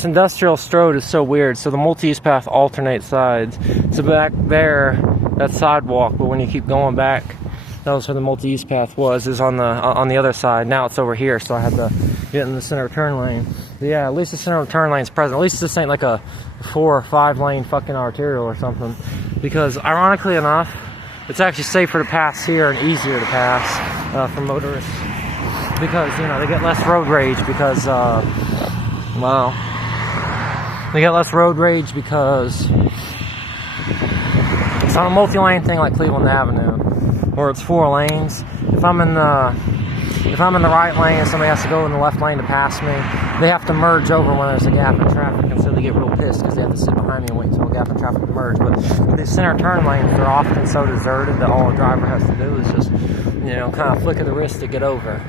this industrial stroad is so weird. So the multi-use path alternates sides. So back there, that's sidewalk, but when you keep going back, that was where the multi-use path was, is on the other side. Now it's over here, so I had to get in the center turn lane. But yeah, at least the center turn lane's present. At least this ain't like a 4 or 5 lane fucking arterial or something. Because ironically enough, it's actually safer to pass here and easier to pass for motorists. Because, you know, they get less road rage because, well, they get less road rage because it's not a multi-lane thing like Cleveland Avenue, where it's 4 lanes. If I'm in the right lane and somebody has to go in the left lane to pass me, they have to merge over when there's a gap in traffic, and so they get real pissed because they have to sit behind me and wait until a gap in traffic to merge. But the center turn lanes are often so deserted that all a driver has to do is just, you know, kind of flick of the wrist to get over,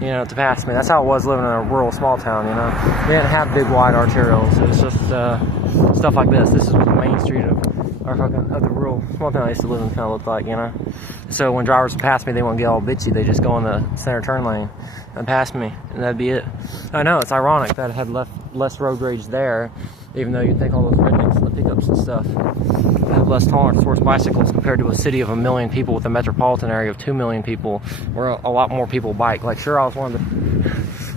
you know, to pass me. That's how it was living in a rural small town, you know. They didn't have big wide arterials. It was just stuff like this. This is what the main street of the rural small town I used to live in kind of looked like, you know. So when drivers would pass me, they wouldn't get all bitchy. They just go in the center turn lane and pass me, and that'd be it. I know, it's ironic that it had less road rage there, even though you'd think all those rednecks and the pickups and stuff have less tolerance towards bicycles compared to a city of 1 million people with a metropolitan area of 2 million people, where a lot more people bike. Like, sure, I was one of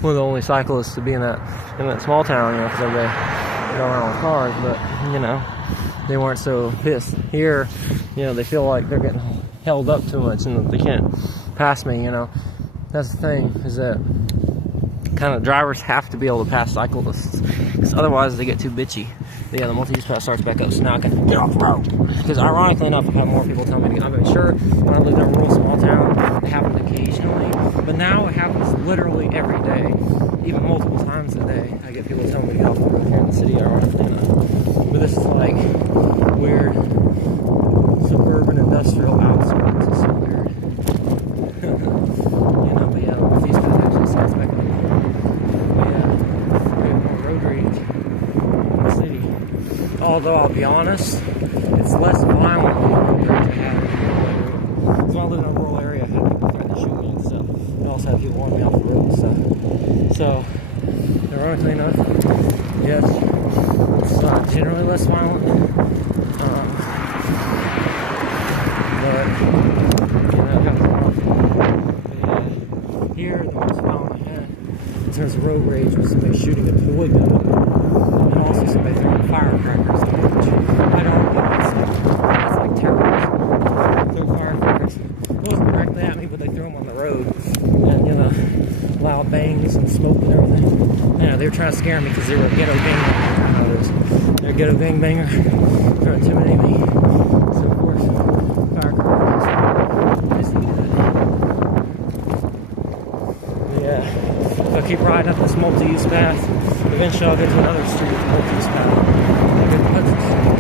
the only cyclists to be in that small town, you know, because everybody go around with cars, but, you know, they weren't so pissed. Here, you know, they feel like they're getting held up too much and they can't pass me, you know. That's the thing, is that kind of drivers have to be able to pass cyclists, because otherwise they get too bitchy. But yeah, the multi-use path starts back up, so now I can get off the road. Because ironically enough, I've had more people tell me to get. I'm sure when I lived in a rural small town, it happened occasionally, but now it happens literally every day, even multiple times a day. I get people telling me to get off the road here in the city, ironically enough. But this is like weird suburban industrial outskirts. It's so weird. You know, but yeah, the multi-use path actually starts back up. But yeah, we have more road rage in the city. Although I'll be honest, it's less violent than the road rage I had in a rural area. So when I lived in a rural area, I had people threatening to shoot me and stuff. I also had people wanting me off the road and stuff. So, ironically enough, yes, it's generally less violent. But, you know, it happens often. But yeah, here, the most violent I had in terms of road rage was somebody shooting a toy gun, and also somebody throwing firecrackers, which I don't get. It's like terrorism. Throw firecrackers. It wasn't directly at me, but they threw them on the road, and, you know, loud bangs and smoke and everything. You know, they were trying to scare me because they were a ghetto gangbanger. You know, they're a ghetto gangbanger trying to intimidate me. So, of course, firecrackers. Yeah, if I keep riding up this multi-use path, eventually I'll get to another street with multi-use path. I'll get to Hudson Street.